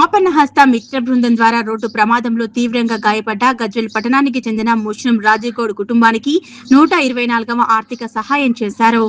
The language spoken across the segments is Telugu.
ఆపన్నహస్త మిత్ర బృందం ద్వారా రోడ్డు ప్రమాదంలో తీవ్రంగా గాయపడ్డ గజ్వేల్ పట్టణానికి చెందిన మోషనం రాజీగౌడ్ కుటుంబానికి 124వ ఆర్థిక సహాయం చేశారు.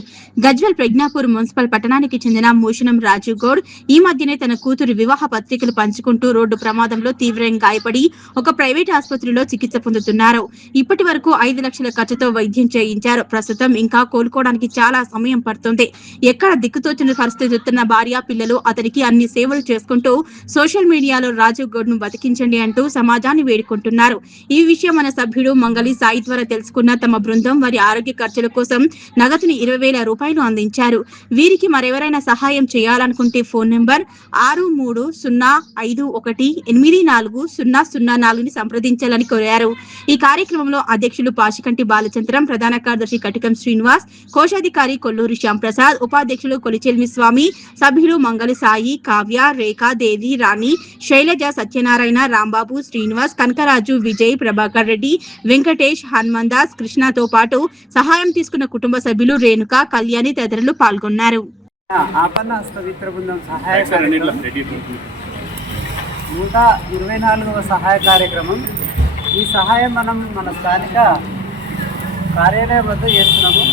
గజ్వేల్ ప్రజ్ఞాపూర్ మున్సిపల్ పట్టణానికి చెందిన మోషనం రాజీగౌడ్ ఈ మధ్యనే తన కూతురు వివాహ పత్రికలు పంచుకుంటూ రోడ్డు ప్రమాదంలో తీవ్రంగా గాయపడి ఒక ప్రైవేట్ ఆసుపత్రిలో చికిత్స పొందుతున్నారు. ఇప్పటి వరకు 5 లక్షల ఖర్చుతో వైద్యం చేయించారు. ప్రస్తుతం ఇంకా కోలుకోవడానికి చాలా సమయం పడుతుంది. ఎక్కడ దిక్కుతోచిన పరిస్థితి తన భార్య పిల్లలు అతనికి అన్ని సేవలు చేసుకుంటూ సోషల్ మీడియాలో రాజీవ్ గౌడ్ ను బతికించండి అంటూ సమాజాన్ని వేడుకుంటున్నారు. ఈ విషయం మన సభ్యుడు మంగళి సాయి ద్వారా తెలుసుకున్న తమ బృందం వారి ఆరోగ్య ఖర్చుల కోసం నగదుని 20,000 రూపాయలు అందించారు. వీరికి మరెవరైనా సహాయం చేయాలనుకుంటే ఫోన్ నంబర్ 6305184004ని సంప్రదించాలని కోరారు. ఈ కార్యక్రమంలో అధ్యక్షులు పాషికంటి బాలచంద్రం, ప్రధాన కార్యదర్శి కటికం శ్రీనివాస్, కోశాధికారి కొల్లూరి శ్యాంప్రసాద్, ఉపాధ్యక్షులు కొలిచెల్మి స్వామి, సభ్యులు మంగళి సాయి, కావ్య, రేఖ, దేవి, రాణి, శైలజ, సత్యనారాయణ, రాంబాబు, శ్రీనివాస్, కనకరాజు, విజయ్, ప్రభాకర్ రెడ్డి, వెంకటేష్, హనుమందాస్, కృష్ణతో పాటు సహాయం తీసుకున్న కుటుంబ సభ్యులు రేణుక, కళ్యాణి తదితరులు పాల్గొన్నారు. 124వ సహాయ కార్యక్రమం. ఈ సహాయం మనం మన స్థానిక కార్యాలయం వద్ద చేస్తున్నాము.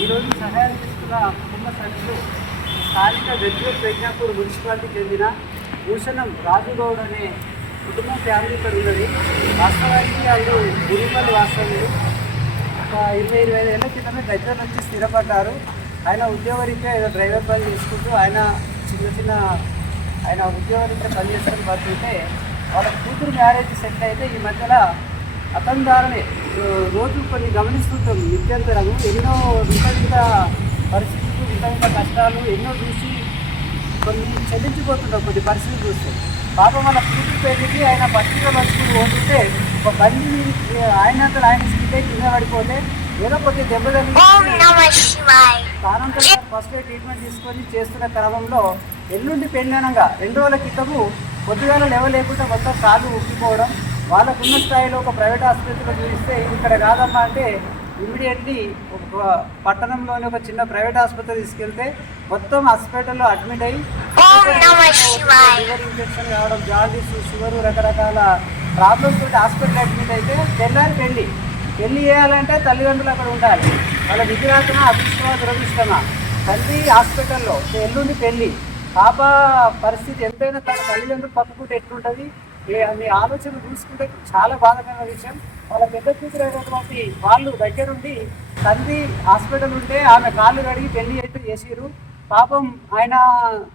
ఈరోజు సహాయం తీసుకున్న కుటుంబ సభ్యులు స్థానిక గజ్వేల్ ప్రజ్ఞాపూర్ మున్సిపాలిటీకి చెందిన భూషణం రాజుగౌడ్ అనే కుటుంబం ఫ్యామిలీ ఇక్కడ ఉన్నది. వాస్తవానికి వాళ్ళు గురుమల్ వాస్తవ్యులు. ఒక 20-25 ఏళ్ల క్రితమే గజ్వేల్ నుంచి స్థిరపడ్డారు. ఆయన ఉద్యోగరీత్యా ఏదో డ్రైవర్ పని చేసుకుంటూ ఆయన ఉద్యోగరీత్యా పని చేసుకుని బతుంటే వాళ్ళ కూతురు మ్యారేజ్ సెట్ అయితే ఈ మధ్యలో అతని ద్వారానే రోజు కొన్ని గమనిస్తుంటాం. నిత్యంతరము ఎన్నో విపరీత పరిస్థితులు, విపరీత కష్టాలు ఎన్నో చూసి కొన్ని చెల్లించిపోతుంటాం. కొన్ని పరిస్థితులు చూస్తే పాపం వాళ్ళ కూతురు పెళ్లికి ఆయన పత్రిక పంచుకుని పోతుంటే ఒక బండి ఆయన స్పీడ్ కింద పడిపోతే ఏదో కొద్దిగా దెబ్బ తగిలి స్థానంతో ఫస్ట్ ట్రీట్మెంట్ తీసుకొని చేస్తున్న క్రమంలో ఎల్లుండి పెళ్ళనగా 2 రోజుల క్రితము పొద్దుగాల లేవలేకుండా మొత్తం కాళ్ళు ఉక్కిపోవడం, వాళ్ళకున్న స్థాయిలో ఒక ప్రైవేట్ ఆసుపత్రిలో చూపిస్తే ఇక్కడ కాదమ్మా అంటే ఇమ్మీడియట్లీ ఒక పట్టణంలోని ఒక చిన్న ప్రైవేట్ ఆసుపత్రి తీసుకెళ్తే మొత్తం హాస్పిటల్లో అడ్మిట్ అయ్యి లివర్ ఇన్ఫెక్షన్ కావడం, జాండీస్, షుగరు, రకరకాల ప్రాబ్లమ్స్ తోటి హాస్పిటల్ అడ్మిట్ అయితే తెల్లారి పెళ్లి చేయాలంటే తల్లిదండ్రులు అక్కడ ఉండాలి. వాళ్ళ విధిరాతమా, అభిష్టమా, దురభిష్టమా, తల్లి హాస్పిటల్లో ఎల్లుండి పెళ్లి. పాప పరిస్థితి ఎంతైనా తన తల్లిదండ్రులు పక్కకుంటే ఎట్లుంటుంది మీ ఆలోచన చూసుకుంటే చాలా బాధకరమైన విషయం. వాళ్ళ పెద్ద కూతురు అయినటువంటి వాళ్ళు దగ్గరుండి తండ్రి హాస్పిటల్ ఉంటే ఆమె కాళ్ళు కడిగి పెళ్లి అయితే చేసిరు. పాపం ఆయన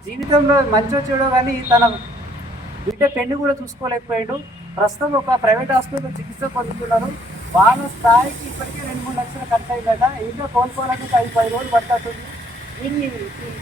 జీవితంలో మంచి వచ్చాడో కానీ తన బిడ్డ పెళ్లి కూడా చూసుకోలేకపోయాడు. ప్రస్తుతం ఒక ప్రైవేట్ హాస్పిటల్ చికిత్స పొందుతున్నారు. వాళ్ళ స్థాయికి ఇప్పటికే 2-3 లక్షలు ఖర్చు అయిందట. ఇంకా కోలుకోవాలంటే 5-10 రోజులు పడుతుంది. దీన్ని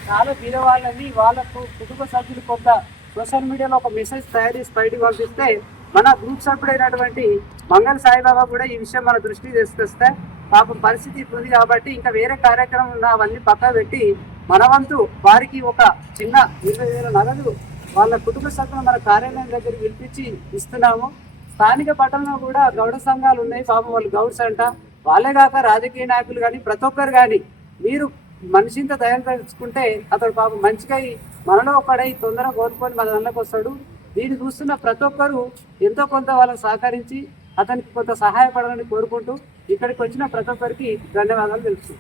చాలా బీదవాళ్ళని వాళ్ళకు కుటుంబ సభ్యులు కొంత సోషల్ మీడియాలో ఒక మెసేజ్ తయారు చేసి బయటకు పంపిస్తే మన గ్రూప్ సభ్యుడైనటువంటి మంగళి సాయిబాబా కూడా ఈ విషయం మన దృష్టికి తీసుకొస్తే పాపం పరిస్థితి ఇప్పుడు ఉంది కాబట్టి ఇంకా వేరే కార్యక్రమం ఉన్న అవన్నీ పక్క పెట్టి మన వంతు వారికి ఒక చిన్న 20,000 నగదు వాళ్ళ కుటుంబ సభ్యులు మన కార్యాలయం దగ్గర పిలిపించి ఇస్తున్నాము. స్థానిక పట్టణంలో కూడా గౌడ సంఘాలు ఉన్నాయి. పాపం వాళ్ళు గౌడ్స్ అంట. వాళ్ళే కాక రాజకీయ నాయకులు కానీ ప్రతి ఒక్కరు కానీ మీరు మనిషింత దయం తెలుసుకుంటే అతడు పాపం మంచిగా మనలో ఒకడై తొందరగా కోరుకొని మన దాంట్లోకి వస్తాడు. దీన్ని చూస్తున్న ప్రతి ఒక్కరు ఎంతో కొంత వాళ్ళని సహకరించి అతనికి కొంత సహాయపడాలని కోరుకుంటూ ఇక్కడికి వచ్చిన ప్రతి ఒక్కరికి ధన్యవాదాలు తెలుసు.